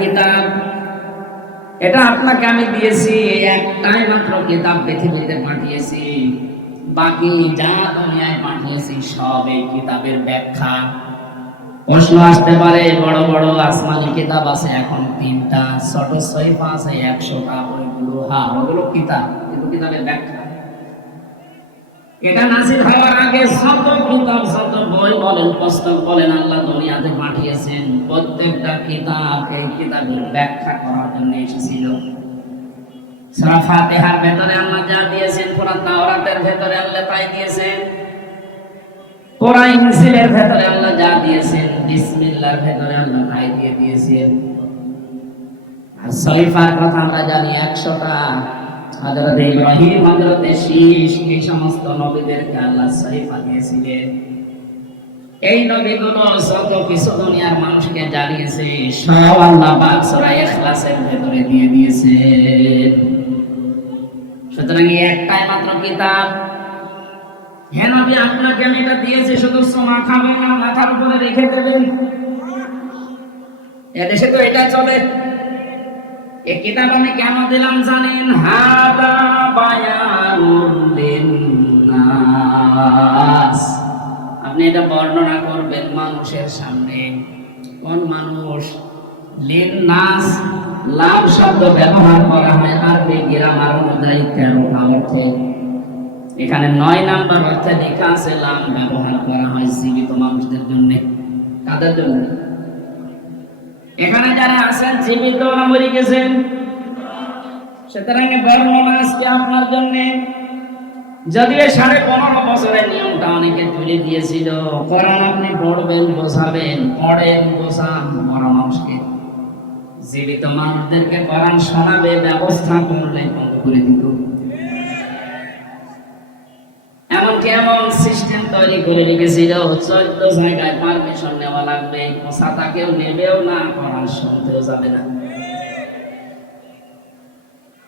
কিতাব এটা আপনাকে আমি দিয়েছি একটাই মাত্র কিতাব পৃথিবীতে পাঠিয়েছি। বাকি যা দুনিয়ায় পাঠিয়েছি সব এই কিতাবের ব্যাখ্যা। প্রশ্ন আসতে পারে, বড় বড় আসমানি কিতাব আছে, এখন তিনটা, ছোট একশোটা ওগুলো কিতাব, কিন্তু কিতাবের ব্যাখ্যা। এটা নাসিল হওয়ার আগে শত কিতাব, শত বই বলেন, পুস্তক বলেন, আল্লাহ দুনিয়াতে পাঠিয়েছেন। প্রত্যেকটা কিতাব এই কিতাবের ব্যাখ্যা করার জন্য এসেছিল। সূরা ফাতিহার ভেতরে আল্লাহ যা দিয়েছেন কোরআন তাওরাতের ভেতরে আল্লাহ তাই দিয়েছেন। কোরআন ইনজিলের ভেতরে আল্লাহ যা দিয়েছেন বিসমিল্লাহর ভেতরে আল্লাহ তাই দিয়ে দিয়েছেন। আর সহিফার কথা আমরা জানি একশোটা। হযরত ইব্রাহিম, হযরত শীশ এই সমস্ত নবীদেরকে আল্লাহ সহিফা দিয়েছিলেন। এই নবীগুলো যত কিছু দুনিয়ার মানুষকে জানিয়েছে, সব আল্লাহ পাক সূরা ইখলাসের ভেতরে দিয়ে দিয়েছেন। সুতরাং একটাই মাত্র কিতাব। হ্যাঁ নবী আপনাকে আমি এটা দিয়েছি? শুধু সোমা খাবেন না, মাথার উপরে রেখে দেবেন। এদেশে তো এটা চলে। এই কিতাব আমি কেন দিলাম জানেন? হাদা বায়ানুল আপনি এটা বর্ণনা করবেন মানুষের সামনে। কোন মানুষ? লিন্নাস। লাভ শব্দ ব্যবহার করা হয় আরবি গ্রামার অনুযায়ী তেরোটা অর্থে এখানে নয় নাম্বার অর্থে লেখা আছে, লাভ ব্যবহার করা হয় জীবিত মানুষদের জন্য। কাদের জন্য? এখানে যারা আছেন, জীবিত না গেছেন সুতরাং বর্ণনা আজকে আপনার জন্য, যদিও সাড়ে পনেরো বছরের নিয়মটা অনেকে তুলে দিয়েছিল, কোরআন আপনি পড়বেন, বোঝাবেন, পড়েন, বোঝান। জীবিত মানুষদেরকে কোরআন শোনাবে, ব্যবস্থা করলে বন্ধ করে দিত। এমনকি এমন সিস্টেম তৈরি করে রেখেছিল জায়গায় পারমিশন নেওয়া লাগবে নেবেও না, কোরআন শুনতেও যাবে না।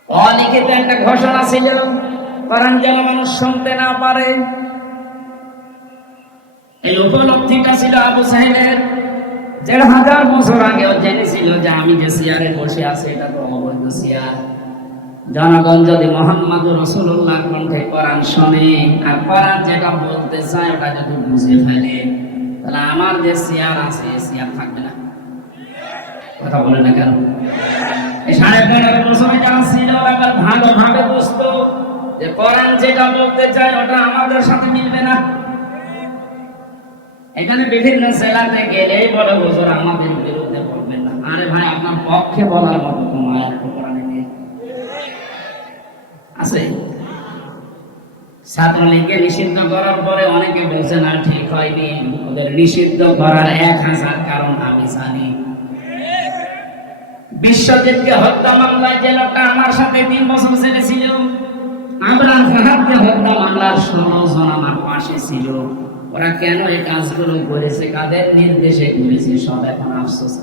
অলিখিত একটা ঘোষণা ছিল, কোরআন যেন মানুষ শুনতে না পারে। এই উপলব্ধিটা ছিল আবু সাহেবের। দেড় হাজার বছর আগেও জেনেছিল যে আমি যে চেয়ারে বসে আছি, এটা তো অবৈধ চেয়ার জনগণ যদি মোহাম্মদ রসুল্লাহ কণ্ঠে কোরআন শোনে, আর কোরআন যেটা বলতে চায়, ওটা যদি বুঝে ফেলে, তাহলে আমার যে চেয়ার আছে চেয়ার থাকবে না। কথা বলে না কেন? সাড়ে পনেরো বছরে যারা ছিল ভালোভাবে বুঝতো যে কোরআন যেটা বলতে চায়, ওটা আমাদের সাথে মিলবে না। এখানে বিভিন্ন জেলাতে গেলেই বলে, হুজুর আমাদের বিরুদ্ধে বলবেন না। আরে ভাই, আপনার পক্ষে বলার মতো কোনো আয়াত কোরআনে নেই। আছে? ছাত্রলীগকে নিষিদ্ধ করার পরে অনেকে বলছে, না, ঠিক হয়নি। ওদের নিষিদ্ধ করার এক হাজার কারণ আমি জানি। বিশ্বজিৎকে হত্যা মামলায় যে লোকটা আমার সাথে তিন বছর ছেলে আমরা হত্যা মামলার ষোলো আমার পাশে ছিল। ওরা কেন এই কাজগুলো করেছে, কাদের নির্দেশে করেছে, সব এখন আফসোস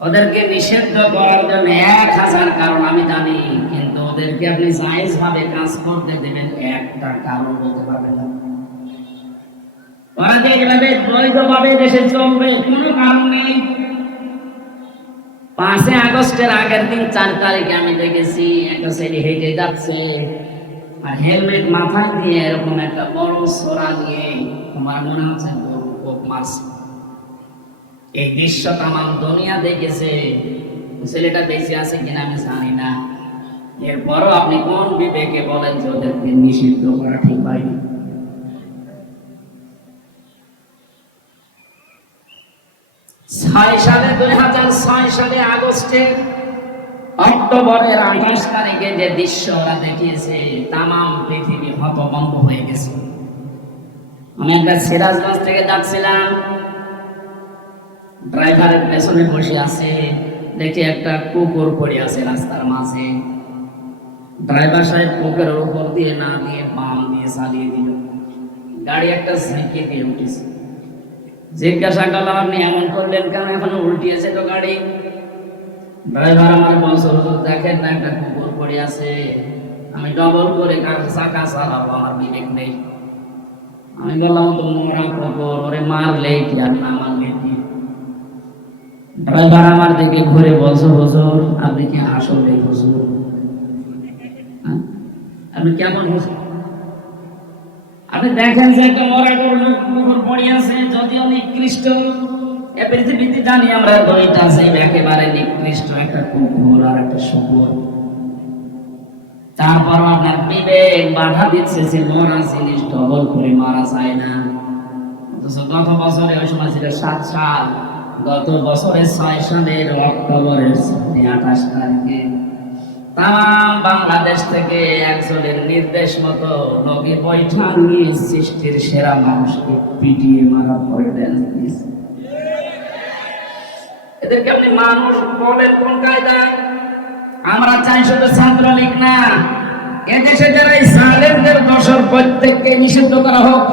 ওদেরকে নিষিদ্ধ করার জন্য এক হাজার কারণ আমি জানি, কিন্তু ওদেরকে আপনি জায়েজ ভাবে কাজ করতে দেবেন একটা কারণ বলতে পারবেন না। ওরা যে বৈধভাবে দেশে চলবে, কোনো কারণ নেই। পাঁচই আগস্টের আগের দিন চার তারিখে আমি দেখেছি, একটা ছেলে হেঁটে যাচ্ছে। আর হেলমেট মাথায় দিয়ে এরকম একটা বড় সোরা নিয়ে তোমার মনে হচ্ছে গরু কোপ মারছে এই দৃশ্য তামাম দুনিয়া দেখেছে। ছেলেটা বেঁচে আছে কিনা আমি জানি না। এরপরও আপনি কোন বিবেকে বলেন যে ওদেরকে নিষিদ্ধ করা ঠিক হয়নি? ছয় সালে দুই হাজার ছয় সালে আগস্টে অক্টোবরের আঠাশ তারিখে যে দৃশ্য ওরা দেখিয়েছে পৃথিবী হতভম্ব হয়ে গেছে। আমি একটা সিরাজগঞ্জ থেকে যাচ্ছিলাম। ড্রাইভারের পেছনে বসে আছে, দেখি একটা কুকুর পড়ে আছে রাস্তার মাঝে। ড্রাইভার সাহেব কুকুরের উপর দিয়ে না দিয়ে বাম দিয়ে চালিয়ে দিল। গাড়ি একটা সাইকেল দিয়ে উঠেছে। জিজ্ঞাসা করলাম আপনি এমন করলেন কেন? এখন উল্টিয়েছে তো গাড়ি? ড্রাইভার আমার বছর দেখেন না, একটা কুকুর পড়ে আছে। আমি ডবল করে চাকা চালাবো, আমার বিবেক নেই। আমি বললাম তো মরা কুকুর, ওরে মারলে কি আর না মারলে কি ড্রাইভার আমার দিকে ঘুরে বলছো, হুজুর, আপনি কি আসলে হুজুর? হ্যাঁ? আপনি কেমন হুজুর? আপনি দেখেন যে একটা মরা গরু কুকুর পড়ে আছে যদি যদিও নিকৃষ্ট। এ পৃথিবীতে জানি আমরা দুইটা আছে, একেবারে নিকৃষ্ট, একটা কুকুর আর একটা শুকুর। আপনার বিবেক বাধা দিচ্ছে যে মরা জিনিস ডবল করে মারা যায় না। গত বছরে ওই সময় ছিল সাত সাল, গত ছয় সালের অক্টোবরের আঠাশ তারিখে। তাম বাংলাদেশ থেকে একজনের নির্দেশ মতো নবী বৈঠা নিয়ে সৃষ্টির সেরা মানুষকে পিটিয়ে মারা পড়ে দেন। এদেরকে আপনি মানুষ বলেন, কোন কায়দায়? আমরা চাই শুধু ছাত্রলীগ না। এদেশে যারা এই সালেমদের দশর প্রত্যেককে নিষিদ্ধ করা হোক।